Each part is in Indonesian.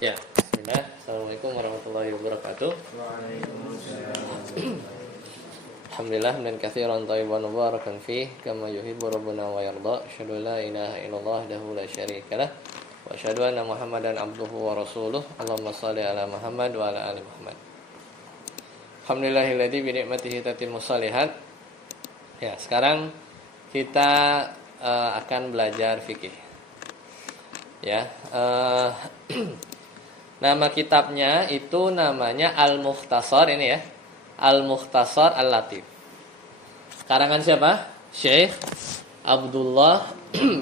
Ya, bismillah. Assalamualaikum warahmatullahi wabarakatuh. Alhamdulillah dan katsiran thayyiban mubarakan fih kama yuhibbu rabbuna wa yarda. Asyhadu an la ilaha illallah wahdahu la syarikalah wa asyhadu anna Muhammadan abduhu wa rasuluh. Allahumma shalli ala Muhammad wa ala ali Muhammad. Alhamdulillahilladzi bi ni'matihi tatimmus shalihat. Ya, sekarang kita akan belajar fikih. Ya, nama kitabnya itu namanya Al-Mukhtasar ini ya. Al-Mukhtasar Al-Latif. Karangan siapa? Syekh Abdullah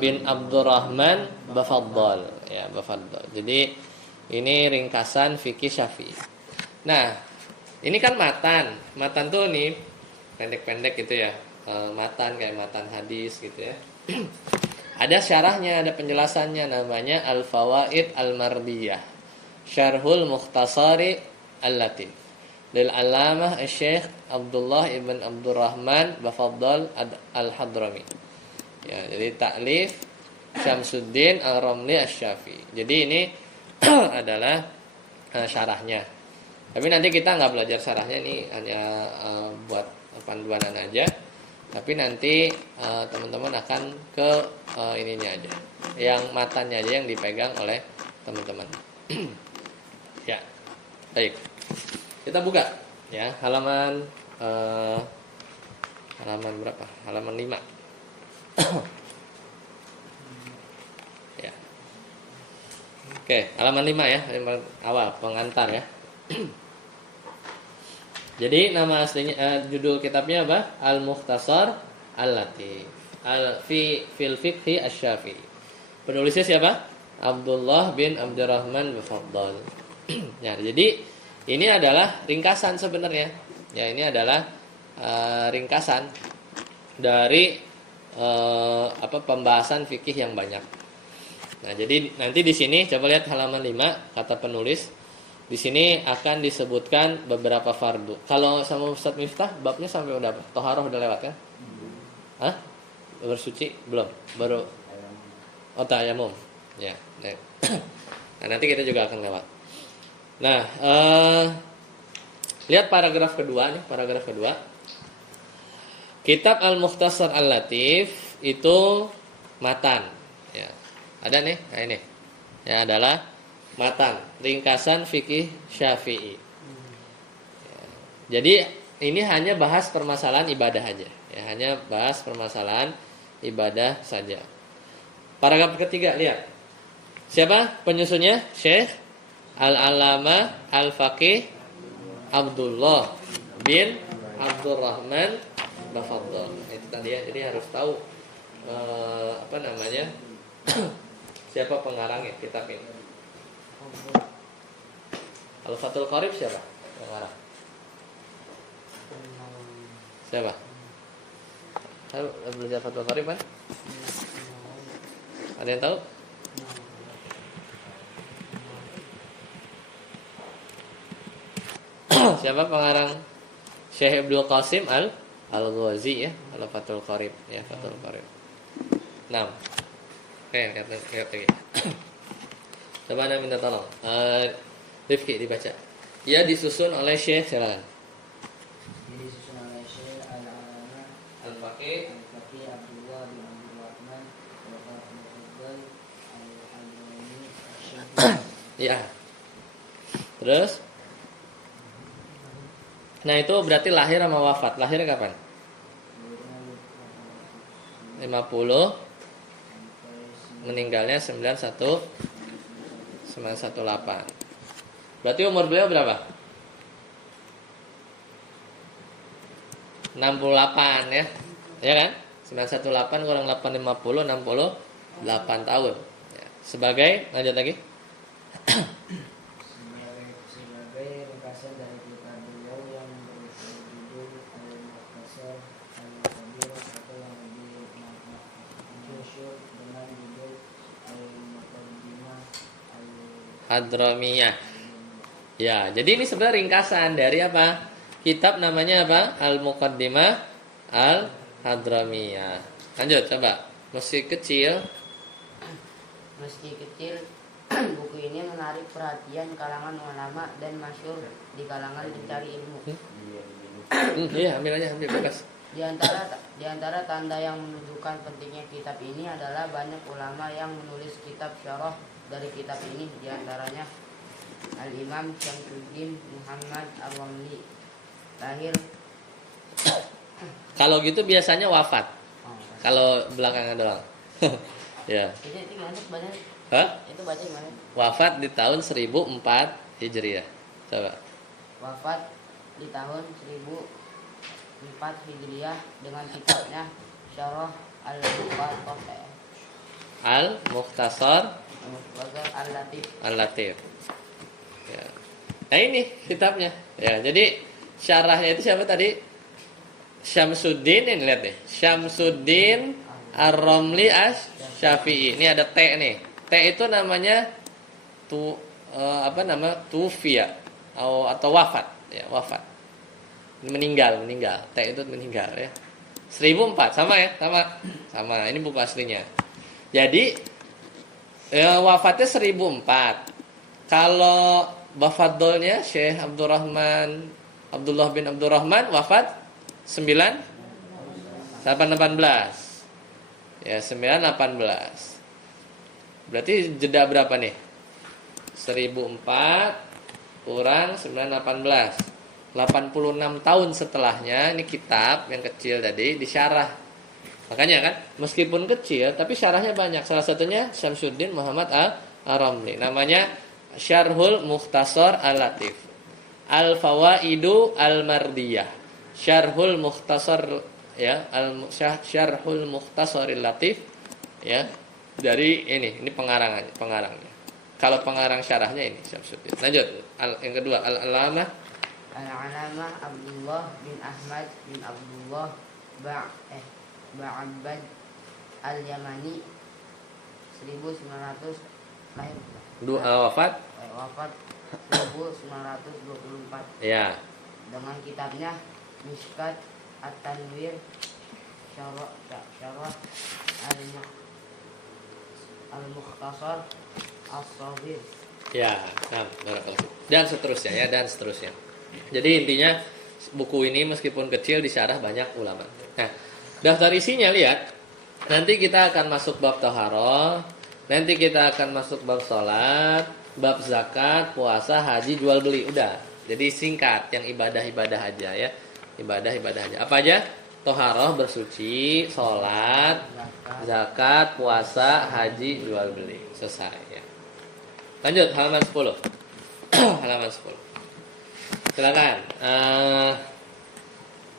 bin Abdurrahman Bafaddal. Ya, Bafaddal. Jadi ini ringkasan fikih Syafi'i. Nah, ini kan matan. Matan tuh nih pendek-pendek gitu ya. Matan kayak matan hadis gitu ya. Ada syarahnya, ada penjelasannya, namanya Al-Fawaid Al-Mardiyah. Syarhul Mukhtasari Al-Latif. Lil Allamah Syekh Abdullah ibn Abdurrahman Bafaddal Al-Hadrami. Ya, jadi taklif Syamsuddin Al-Ramli Asy-Syafi'i. Jadi ini adalah syarahnya. Tapi nanti kita nggak belajar syarahnya, ini hanya buat panduanan aja. Tapi nanti teman-teman akan ke ininya aja, yang matanya aja yang dipegang oleh teman-teman. Ya, baik. Kita buka ya halaman berapa? Halaman 5. Ya. Oke, halaman 5 ya, halaman awal pengantar ya. Jadi nama aslinya judul kitabnya apa? Al-Mukhtasar Al-Latif. Fil Fiqhi Asy-Syafi'i. Penulisnya siapa? Abdullah bin Abdurrahman Bafaddal. Ya, jadi ini adalah ringkasan sebenarnya. Ya, ini adalah ringkasan dari pembahasan fikih yang banyak. Nah, jadi nanti di sini coba lihat halaman 5 kata penulis. Di sini akan disebutkan beberapa fardu. Kalau sama Ustaz Miftah babnya sampai udah apa? Toharoh udah lewat kan? Hah? Bersuci belum? Baru tayamum. Ya. Nah, nanti kita juga akan lewat. Nah, lihat paragraf kedua nih, paragraf kedua. Kitab Al-Mukhtasar Al-Latif itu matan. Ya. Ada nih, nah ini. Ya, adalah matan, ringkasan fikih Syafi'i. Ya. Jadi ini hanya bahas permasalahan ibadah aja. Ya, hanya bahas permasalahan ibadah saja. Paragraf ketiga, lihat. Siapa penyusunnya? Syekh Al-Allamah Al-Faqih Abdullah bin Abdurrahman Bafaddal. Itu tadi ya, jadi harus tahu siapa pengarangnya kitab ini. Al-Fathul Qarib siapa pengarang? Siapa? Tahu belajar Fathul Qarib kan? Ada yang tahu? Siapa pengarang? Syekh Abdul Qasim Al-Ghazi ya, Al-Fathul Qarib ya, Fathul Qarib. 6. Oke, lihat lagi. Coba Anda minta tolong. Rifki dibaca. Ya, disusun oleh Syekh silakan. Disusun oleh Syekh Al-Allamah Al-Faqih Abdullah bin Abdurrahman Bafaddal Al-Hadrami Asy-Syafi'i. Ya. Terus? Nah, itu berarti lahir sama wafat. Lahir kapan? 50. Meninggalnya 918. Berarti umur beliau berapa? 68 ya. Ya kan? 918 kurang 850, 68 tahun. Ya. Sebagai, lanjut lagi. sebagai ringkasan dari kitab beliau yang berjudul Al-Mukhtasar Al-Kabir atau yang lebih masyhur dengan judul Al-Muqaddimah Hadramiyah. Ya, jadi ini sebenarnya ringkasan dari apa? Kitab namanya apa? Al-Muqaddimah Al-Hadramiyah. Lanjut, coba. Meski kecil Buku ini menarik perhatian kalangan ulama dan masyhur di kalangan pencari ilmu. Iya, ambil aja, ambil bebas. Di antara tanda yang menunjukkan pentingnya kitab ini adalah banyak ulama yang menulis kitab syarah dari kitab ini. Di antaranya Al-Imam Syamsuddin Muhammad Ar-Ramli, lahir. Kalau gitu biasanya wafat. Oh, Kalau belakangan doang. Ya. itu banyak. Hah? Itu baca gimana? Wafat di tahun 1004 Hijriah. Coba. Wafat di tahun 1004 Hijriah dengan kitabnya Syarah Al-Mukhtasar Al-Mukhtasar Al-Latif. Al-Latif. Ya. Nah ini kitabnya. Ya, jadi syarahnya itu siapa tadi? Syamsuddin, ini lihat deh. Syamsuddin Ar-Ramli Asy-Syafi'i. Ini ada T nih. T itu namanya tufiya atau wafat, ya, wafat. Meninggal. T itu meninggal ya. 1004 sama ya, sama. Ini buku aslinya. Jadi wafatnya 1004. Kalau Bafadolnya Syekh Abdullah bin Abdurrahman wafat 918. Ya, 918. Berarti jeda berapa nih? 1004 kurang 918. 86 tahun setelahnya ini kitab yang kecil tadi disyarah. Makanya kan meskipun kecil tapi syarahnya banyak. Salah satunya Syamsuddin Muhammad Ar-Ramli. Namanya Syarhul Mukhtasar Al-Latif. Al-Fawaidu Al-Mardiyah. Syarhul Mukhtasar ya, Syarhul Mukhtasar Al-Latif ya. Dari ini pengarangnya. Kalau pengarang syarahnya ini Syamsuddin. Lanjut. Yang kedua Al-Alamah Abdullah bin Ahmad bin Abdullah Ba'abbad Al-Yamani 1900 lahir. Wafat 1924. ya. Dengan kitabnya Mishkat At-Tanwir Syarah Al-Mukhtasar As-Saghir. Ya, dan seterusnya ya, dan seterusnya. Jadi intinya buku ini meskipun kecil disyarah banyak ulama. Nah, daftar isinya lihat. Nanti kita akan masuk bab taharah, nanti kita akan masuk bab salat, bab zakat, puasa, haji, jual beli. Udah. Jadi singkat, yang ibadah-ibadah aja ya. Ibadah-ibadah aja. Apa aja? Taharah, bersuci, salat, zakat, puasa, haji, jual beli. Selesai ya. Lanjut halaman 10. Halaman 10. Silakan.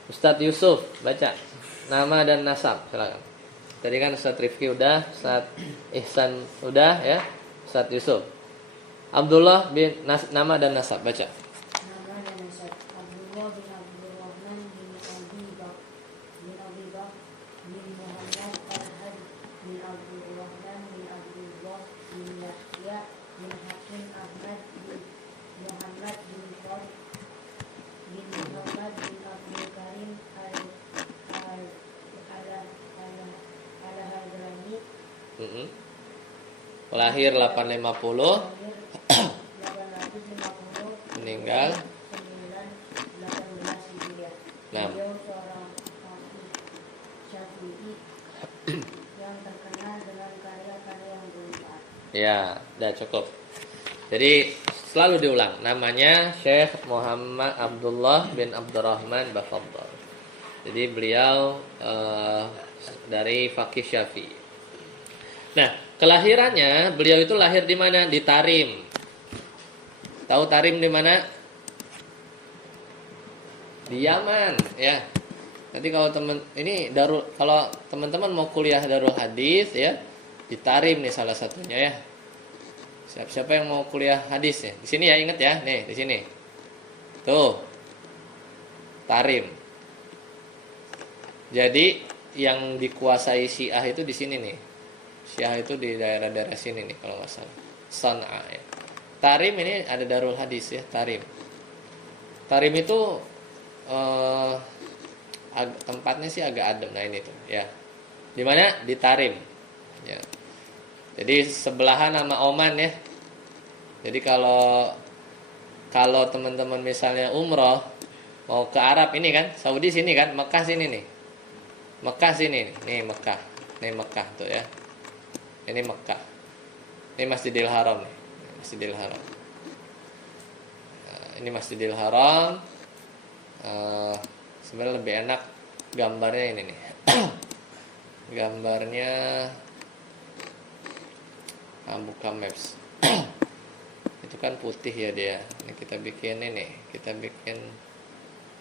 Ustadz Yusuf baca nama dan nasab. Silakan. Tadi kan Ustadz Rifki udah, Ustadz Ihsan udah ya. Ustadz Yusuf. Abdullah bin nama dan nasab baca. Nama dan nasab Abdullah bin Abdurrahman bin Abi Bakr bin Muhammad Al-Had bin Abdurrahman bin Abdullah bin Yahya bin Hakim Ahmad bin Muhammad bin Fard bin Muhammad bin Abdul Karim Al-Hadrami. Lahir 850, Lahir 850, meninggal 918 Hijriah. Nah. Beliau seorang fakih Syafi'i yang terkenal dengan karya-karya yang bermanfaat. ya, udah cukup. Jadi selalu diulang namanya Syekh Muhammad Abdullah bin Abdurrahman Bafaddal. Jadi beliau dari fakih Syafi'i. Nah, kelahirannya beliau itu lahir di mana? Di Tarim. Tahu Tarim di mana? Di Yaman, ya. Nanti kalau kalau teman-teman mau kuliah Darul Hadis ya, di Tarim nih salah satunya ya. Siapa yang mau kuliah hadis ya? Di sini ya, ingat ya. Nih, di sini. Tuh. Tarim. Jadi yang dikuasai Syiah itu di sini nih. Syiah itu di daerah-daerah sini nih kalau nggak salah. San'a ya. Tarim ini ada Darul Hadis ya, Tarim. Tarim itu tempatnya sih agak adem. Nah ini tuh ya. Di mana? Di Tarim. Ya. Jadi sebelahan sama Oman ya. Jadi kalau teman-teman misalnya umroh mau ke Arab ini kan, Saudi sini kan, Mekah sini nih. Mekah sini nih, Mekah. Nih Mekah tuh ya. Ini Mekah. Ini Masjidil Haram nih. Masjidil Haram. Nah, ini Masjidil Haram. Sebenarnya lebih enak gambarnya ini nih. Gambarnya buka maps. Itu kan putih ya dia. Ini kita bikin ini, kita bikin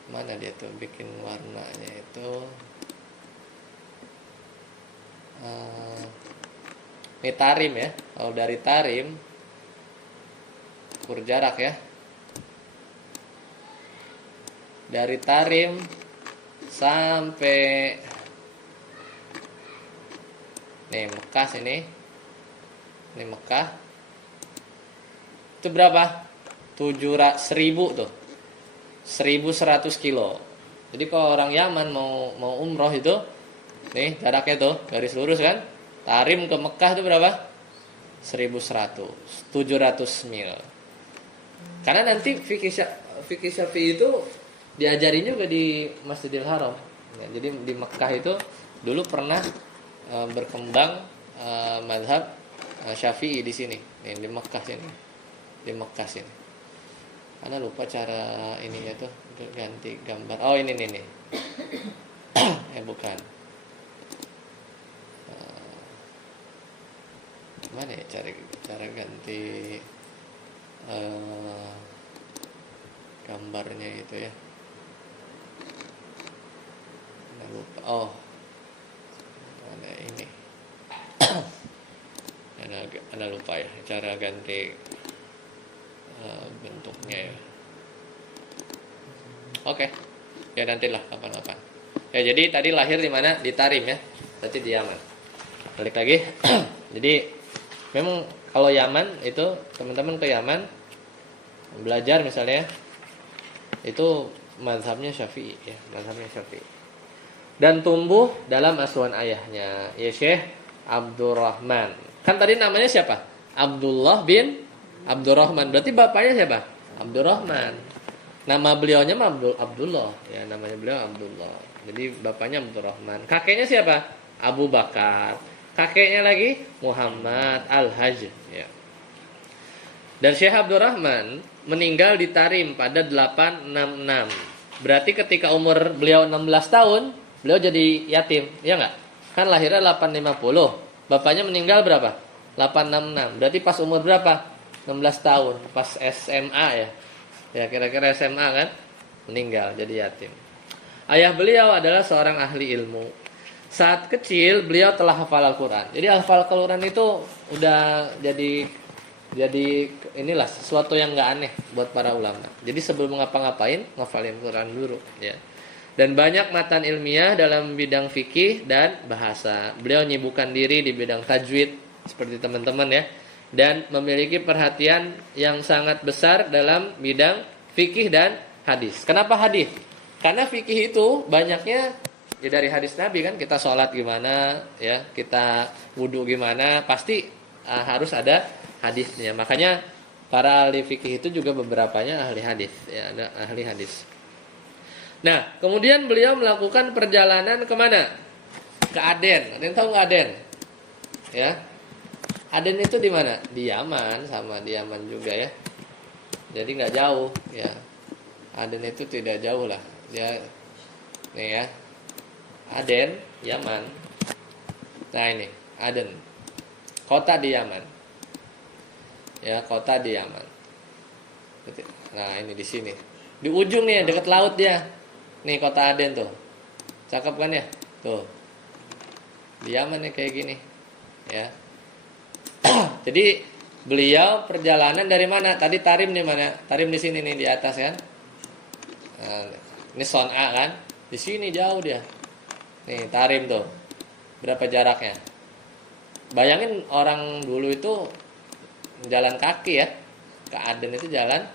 mana dia tuh, bikin warnanya itu. Ini Tarim ya. Kalau dari Tarim ukur jarak ya. Dari Tarim sampai nih Mekah sini. Ini Mekah. Itu berapa? 1000 tuh. 1100 kilo. Jadi kalau orang Yaman mau umroh itu, nih jaraknya tuh garis lurus kan? Tarim ke Mekah itu berapa? 1100, 700 mil. Karena nanti fikih Syafi'i itu diajarin juga di Masjidil Haram. Ya, jadi di Mekah itu dulu pernah berkembang mazhab Syafi'i di sini, nih, di Mekah sini. Di Mekah sini. Ana lupa cara ininya tuh, ganti gambar. Oh ini nih. Bukan. Mana ya cara ganti gambarnya itu ya. Ana lupa. Oh. Mana ini. Ana lupa ya cara ganti bentuknya ya. Oke. Ya nantilah kapan-kapan. Ya jadi tadi lahir di mana? Di Tarim ya. Berarti di Yaman. Balik lagi. Jadi memang kalau Yaman itu teman-teman ke Yaman belajar misalnya itu mazhabnya Syafi'i ya, mazhabnya Syafi'i. Dan tumbuh dalam asuhan ayahnya, ya Syekh Abdurrahman. Kan tadi namanya siapa? Abdullah bin Abdurrahman. Berarti bapaknya siapa? Abdurrahman. Nama beliaunya Abdullah. Ya, namanya beliau Abdullah. Jadi bapaknya Abdurrahman. Kakeknya siapa? Abu Bakar. Kakeknya lagi Muhammad Al-Hajj. Ya. Dan Syekh Abdurrahman meninggal di Tarim pada 866. Berarti ketika umur beliau 16 tahun, beliau jadi yatim. Ya enggak? Kan lahirnya 850. Bapaknya meninggal berapa? 866. Berarti pas umur berapa? 16 tahun, pas SMA ya. Ya kira-kira SMA kan, meninggal jadi yatim. Ayah beliau adalah seorang ahli ilmu. Saat kecil beliau telah hafal Al-Qur'an. Jadi hafal Al-Qur'an itu udah jadi inilah sesuatu yang enggak aneh buat para ulama. Jadi sebelum ngapa-ngapain, ngafalin Quran dulu ya. Dan banyak matan ilmiah dalam bidang fikih dan bahasa. Beliau nyibukkan diri di bidang tajwid seperti teman-teman ya. Dan memiliki perhatian yang sangat besar dalam bidang fikih dan hadis. Kenapa hadis? Karena fikih itu banyaknya ya dari hadis Nabi kan, kita sholat gimana ya, kita wudhu gimana, pasti harus ada hadisnya. Makanya para ahli fikih itu juga beberapanya ahli hadis ya, ada ahli hadis. Nah, kemudian beliau melakukan perjalanan kemana? Ke Aden. Ada yang tahu nggak Aden? Ya. Aden itu di mana? Di Yaman, sama di Yaman juga ya. Jadi nggak jauh ya. Aden itu tidak jauh lah. Dia nih ya. Aden, Yaman. Nah ini, Aden. Kota di Yaman. Ya, kota di Yaman. Nah, ini di sini. Di ujung nih, dekat laut dia. Nih kota Aden tuh. Cakep kan ya? Tuh. Di Yaman nih kayak gini. Ya. Jadi beliau perjalanan dari mana? Tadi Tarim di mana? Tarim di sini nih di atas kan? Nah, ini Son'a kan? Di sini jauh dia. Nih Tarim tuh. Berapa jaraknya? Bayangin orang dulu itu jalan kaki ya. Ke Aden itu jalan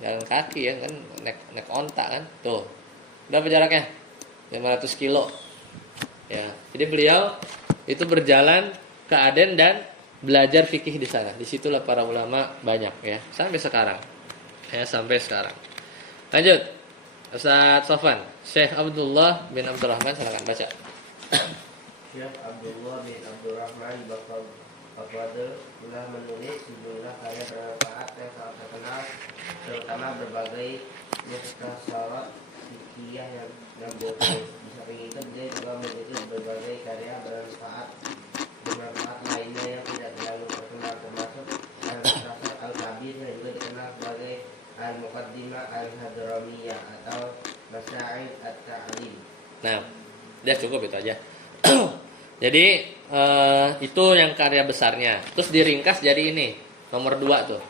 kaki ya kan, naik onta kan. Tuh. Berapa jaraknya? 500 kilo. Ya. Jadi beliau itu berjalan ke Aden dan belajar fikih di sana. Disitulah para ulama banyak ya, sampai sekarang. Ya, sampai sekarang. Lanjut. Ustaz Sofan, Syekh Abdullah bin Abdurrahman, silakan baca. Syekh Abdullah bin Abdurrahman Baqadr telah menulis sejumlah karya bermanfaat yang sangat terkenal, terutama berbagai mukhtasarat fikih yang bertulis. Di samping itu dia juga menulis berbagai karya bermanfaat lainnya yang tidak terlalu terkenal, termasuk Al-Mukhtasar Al-Kabir yang juga dikenal sebagai Al-Muqaddimah Al-Hadramiyah atau Masail At-Ta'lim. Nah, udah cukup itu aja. Jadi itu yang karya besarnya. Terus diringkas jadi ini nomor 2 tuh,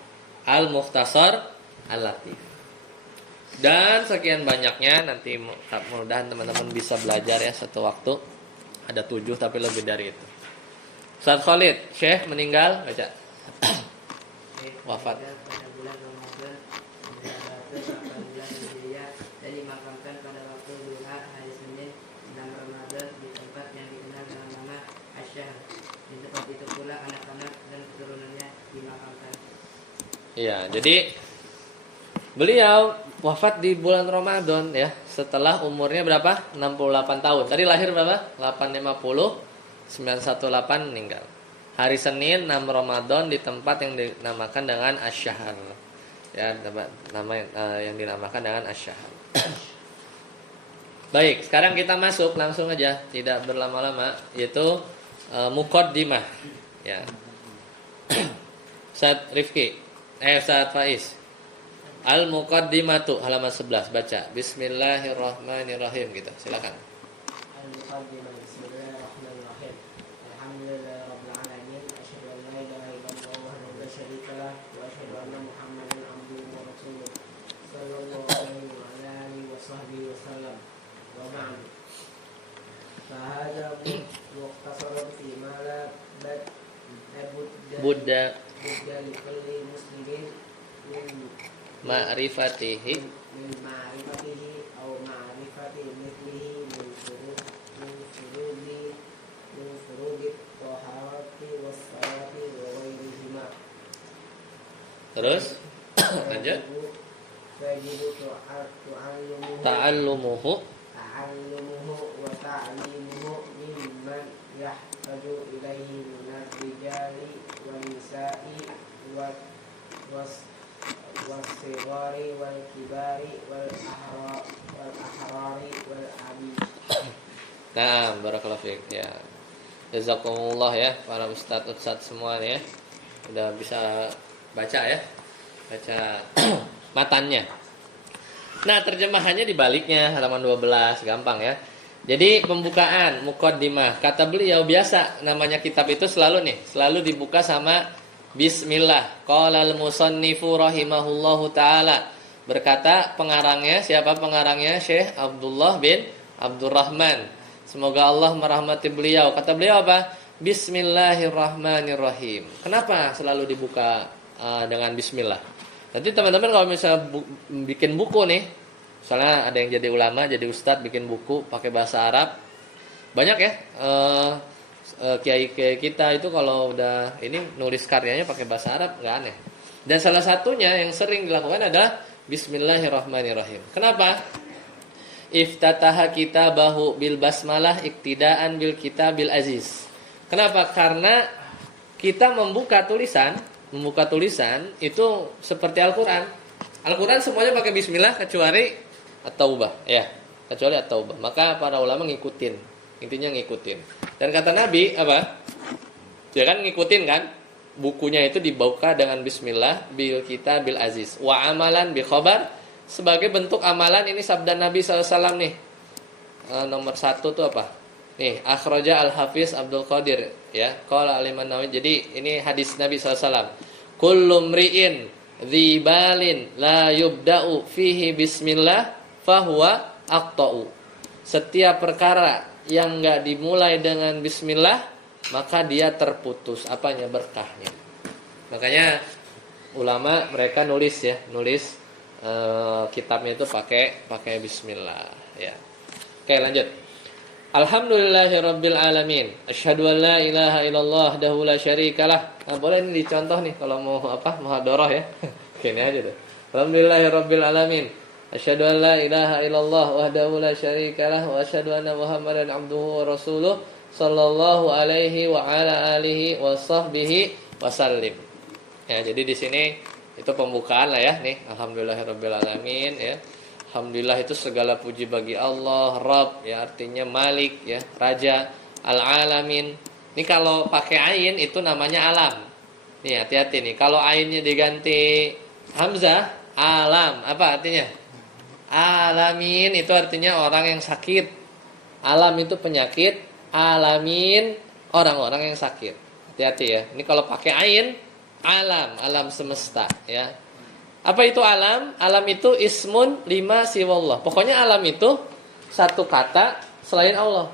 Al-Mukhtasar Al-Latif. Dan sekian banyaknya, nanti mudah-mudahan teman-teman bisa belajar ya satu waktu. Ada 7 tapi lebih dari itu. Ustaz Khalid, Syekh meninggal, baca. Wafat. Pada bulan Ramadan 1418 Hijriah dan dimakamkan pada waktu duha hari Senin 6 Ramadan di tempat yang dikenal dengan nama Asy-Syahr. Di tempat itu pula anak-anak dan keturunannya dimakamkan. Iya, jadi beliau wafat di bulan Ramadan ya, setelah umurnya berapa? 68 tahun. Tadi lahir berapa? 850, 918 meninggal. Hari Senin 6 Ramadan di tempat yang dinamakan dengan Asy-Syahr. Ya, nama yang dinamakan dengan Asy-Syahr. Baik, sekarang kita masuk langsung aja, tidak berlama-lama, yaitu Muqaddimah. Ya. Ustaz Rifki, Ustaz Faiz. Al-Muqaddimatu halaman 11, baca. Bismillahirrahmanirrahim gitu. Silakan. Al-Muqaddimah. Bismillahirrahmanirrahim. Alhamdulillahi rabbil alamin. Asyhadu an la ilaha illallah wahdahu la syarika lah wa asyhadu anna Muhammadan abduhu wa rasuluh. Sallallahu alaihi wa ala alihi wa sahbihi wa sallam. Wa ba'd. Fahada mukhtasarun fi ma la Buddha budda li kulli muslimin ma'rifatihi min ma'rifatihi aw ma'rifati mithlihi min furudi taharati was salati wa ghairihima. Terus lanjut. Fajibu Ta'allumuhu wa ta'limuhu mimman yahtaju ilaihi minar rijali wan nisa'i was-sighari wal kibari wal ahrari wal abid. Nah, barakallahu fiik ya. Jazakumullah ya para ustaz semua nih ya. Udah bisa baca ya. Baca matannya. Nah, terjemahannya di baliknya halaman 12, gampang ya. Jadi pembukaan muqaddimah, kata beliau biasa namanya kitab itu selalu dibuka sama bismillah. Qala al-musannifu rahimahullahu taala. Berkata pengarangnya, siapa pengarangnya? Syekh Abdullah bin Abdurrahman. Semoga Allah merahmati beliau. Kata beliau apa? Bismillahirrahmanirrahim. Kenapa selalu dibuka dengan bismillah? Nanti teman-teman kalau misalnya bikin buku nih, misalnya ada yang jadi ulama, jadi ustadz bikin buku pakai bahasa Arab, banyak ya kiai-kiai kita itu kalau udah ini nulis karyanya pakai bahasa Arab, nggak aneh. Dan salah satunya yang sering dilakukan adalah Bismillahirrahmanirrahim. Kenapa? Iftataha kitabahu bil basmalah iktidaan bil kitabil aziz. Kenapa? Karena kita membuka tulisan itu seperti Al-Quran. Al-Quran semuanya pakai bismillah kecuali At-Taubah, ya. Kecuali At-Taubah. Maka para ulama ngikutin. Intinya ngikutin. Dan kata Nabi apa? Ya kan ngikutin kan? Bukunya itu dibuka dengan bismillah bil kitabil aziz. Wa amalan bi khabar, sebagai bentuk amalan. Ini sabda Nabi SAW nih. Nomor 1 tuh apa? Nih, akhraja al-Hafiz Abdul Qadir ya. Qala al-Imam Nawawi. Jadi ini hadis Nabi SAW. Kullu mri'in dzibalin la yubda'u fihi bismillah fahuwa aqta'u. Setiap perkara yang enggak dimulai dengan bismillah, maka dia terputus apanya, berkahnya. Makanya ulama mereka nulis kitabnya itu pakai bismillah ya. Oke, lanjut. Alhamdulillahirabbil alamin. Asyhadu an la ilaha illallah wahdahu la syarikalah. Nah, boleh ini dicontoh nih kalau mau apa muhadharah ya. Gini aja tuh. Alhamdulillahirabbil alamin. Asyhadu an la ilaha illallah wahdahu la syarikalah wa asyhadu anna Muhammadan abduhu wa rasuluh sallallahu alaihi wa ala alihi wa sahbihi wasallim. Ya, jadi di sini itu pembukaan lah ya nih. Alhamdulillahirabbil alamin ya. Alhamdulillah itu segala puji bagi Allah, Rabb ya artinya Malik ya, Raja, Al-Alamin. Ini kalau pakai ain itu namanya alam. Nih hati-hati nih. Kalau ainnya diganti hamzah, alam. Apa artinya? Alamin itu artinya orang yang sakit. Alam itu penyakit, alamin orang-orang yang sakit. Hati-hati ya. Ini kalau pakai ain, alam, alam semesta ya. Apa itu alam? Alam itu ismun lima siwallah. Pokoknya alam itu satu kata selain Allah.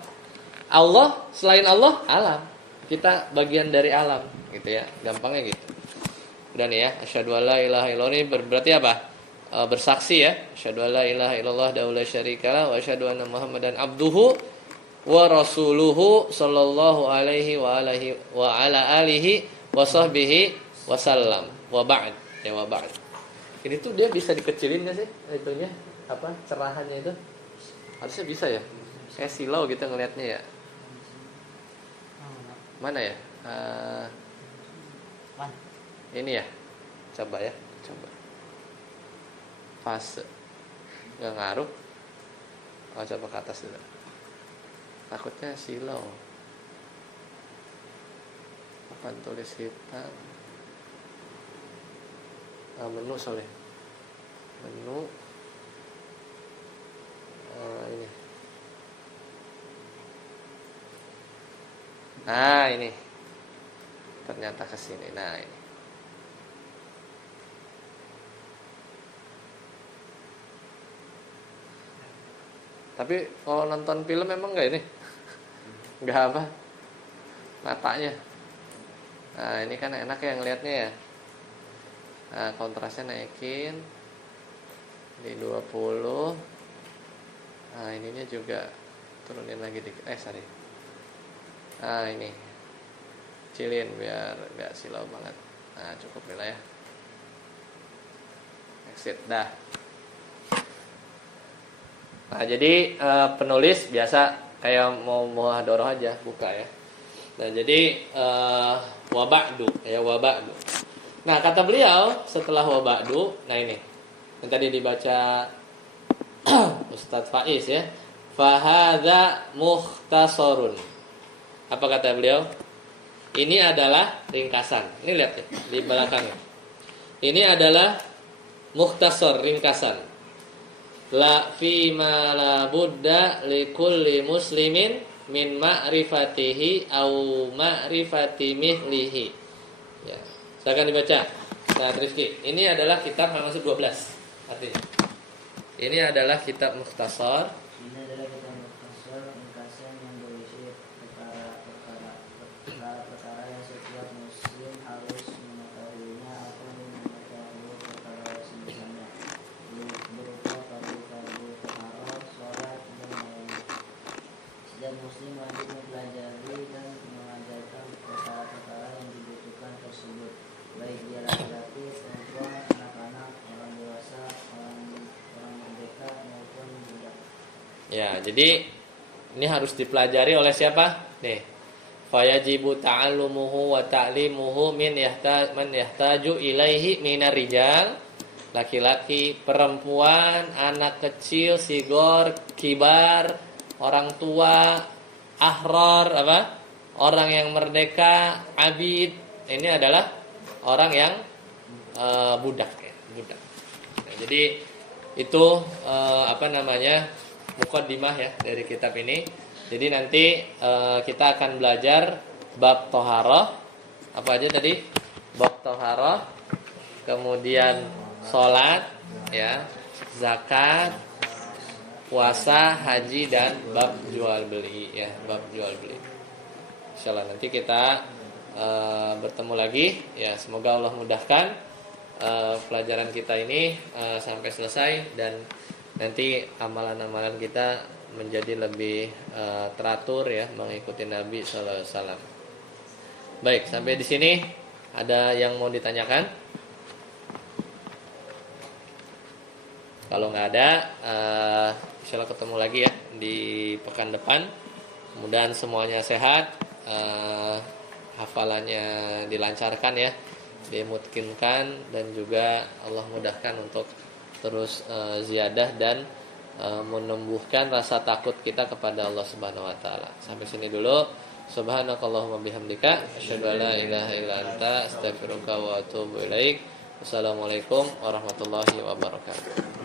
Allah selain Allah alam. Kita bagian dari alam gitu ya. Gampangnya gitu. Udah nih ya. Asyhadu alla ilaha illallah ini berarti apa? Bersaksi ya. Asyhadu alla ilaha illallah la syarikalah wa asyhadu anna Muhammadan abduhu wa rasuluhu sallallahu alaihi wa ala alihi wa sahbihi wasallam. Wa ba'd. Ya wa ba'd. Ini tuh dia bisa dikecilin gak sih? Itunya apa? Cerahannya itu. Harusnya bisa ya. Kayak silau gitu ngelihatnya ya. Mana ya? Ini ya. Coba ya, coba. Fase. Nggak ngaruh. Oh, coba ke atas dulu. Takutnya silau. Papan tulis hitam. Menu soalnya. Menu. Ini. Nah ini ternyata kesini. Nah ini tapi kalau nonton film emang nggak ini nggak apa matanya. Nah ini kan enak ya ngelihatnya ya. Nah kontrasnya naikin di 20. Nah ininya juga turunin lagi dikit. Sorry. Nah ini kecilin biar gak silau banget. Nah cukup lah ya. Exit dah. Nah jadi penulis biasa kayak mau muhadharah aja buka ya. Nah jadi waba'du ya waba'du. Nah kata beliau setelah waba'du, nah ini yang tadi dibaca Ustadz Faiz ya. Fahadza mukhtasarun. Apa kata beliau? Ini adalah ringkasan. Ini lihat ya di belakangnya. Ini adalah mukhtasar ringkasan. La fi ma la budda li kulli muslimin min ma'rifatihi au ma'rifati mithlihi. Ya. Silakan dibaca. Nah, Rizky, ini adalah kitab yang masuk 12 artinya. Ini adalah kitab mukhtasar. Ini adalah kitab mukhtasar ringkasan yang berisi perkara yang setiap muslim harus mengetahuinya atau mengetahui perkara semisalnya berupa fardu taharah, sholat dan lainnya. Setiap muslim wajib mempelajari dan mengajarkan perkara-perkara yang dibutuhkan tersebut, baik dia laki-laki, perempuan, anak-anak, orang dewasa, orang merdeka maupun budak. Ya, jadi ini harus dipelajari oleh siapa? Nih. Fayajibu ta'allumuhu wa ta'limuhu man yahtaju ilaihi minar rijal. Laki-laki, perempuan, anak kecil, sigor, kibar, orang tua, ahrar apa? Orang yang merdeka, abid. Ini adalah orang yang budak ya, budak. Nah, jadi itu muqaddimah ya dari kitab ini. Jadi nanti kita akan belajar bab toharoh. Apa aja tadi? Bab toharoh, kemudian sholat, ya, zakat, puasa, haji, dan bab jual beli, ya, bab jual beli. Insyaallah nanti kita bertemu lagi, ya. Semoga Allah mudahkan pelajaran kita ini sampai selesai dan nanti amalan-amalan kita menjadi lebih teratur ya mengikuti Nabi sallallahu alaihi wasallam. Baik, sampai di sini Ada yang mau ditanyakan? Kalau nggak ada, insya Allah ketemu lagi ya di pekan depan. Mudah-mudahan semuanya sehat, hafalannya dilancarkan ya, dimungkinkan, dan juga Allah mudahkan untuk terus ziyadah dan menumbuhkan rasa takut kita kepada Allah Subhanahu wa taala. Sampai sini dulu. Subhanakallahumma bihamdika asyhadu an la ilaha illa anta astaghfiruka wa atubu ilaik. Wassalamualaikum warahmatullahi wabarakatuh.